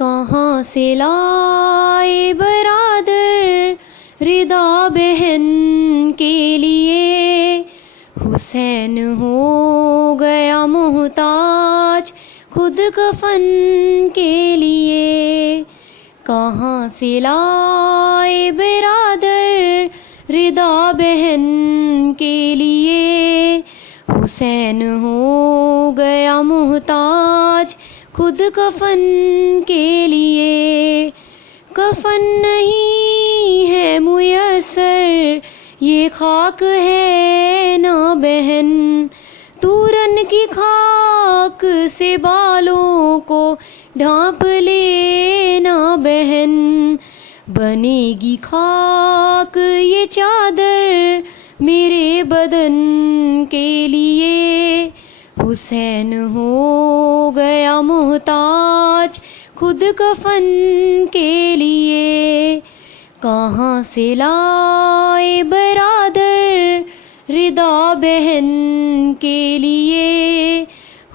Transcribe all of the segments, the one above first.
کہاں سے لائے برادر رضا بہن کے لیے، حسین ہو گیا محتاج خود کفن کے لیے۔ کہاں سے لائے برادر رضا بہن کے لیے، حسین ہو گیا محتاج خود کفن کے لیے۔ کفن نہیں ہے میسر یہ خاک ہے نا بہن، تورن کی خاک سے بالوں کو ڈھانپ لینا بہن۔ بنے گی خاک یہ چادر میرے بدن کے لیے، حسین ہو گیا محتاج خود کفن کے لیے۔ کہاں سے لائے برادر رضا بہن کے لیے،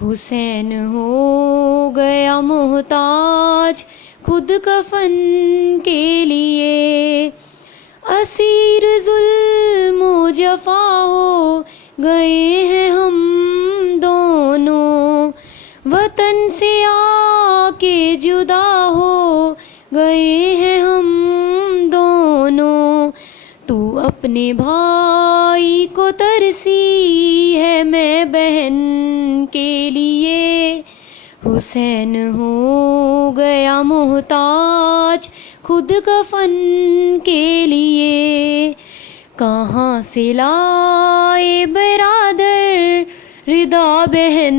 حسین ہو گیا محتاج خود کفن کے لیے۔ اسیر ظلم و جفا ہو گئے ہیں ہم دونوں، وطن سے آ کے جدا ہو گئے ہیں ہم دونوں۔ تو اپنے بھائی کو ترسی ہے میں بہن کے لیے، حسین ہو گیا محتاج خود کفن کے لیے۔ کہاں سے لائے برادر رضا بہن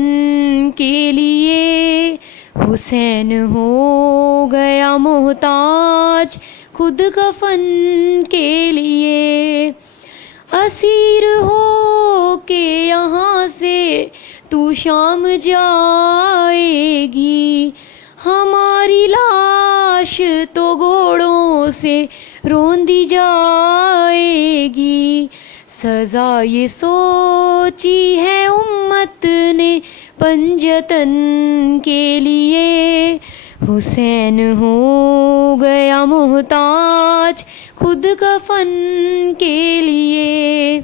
کے لیے، حسین ہو گیا محتاج خود کفن کے لیے۔ اسیر ہو کے یہاں سے تو شام جائے گی، ہماری لاش تو گھوڑوں سے روندی جائے گی۔ سزا یہ سوچی ہے امت نے پنجتن کے لیے، حسین ہو گیا محتاج خود کفن کے لیے۔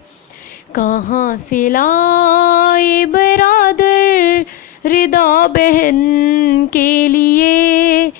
کہاں سے لائے برادر رضا بہن کے لیے،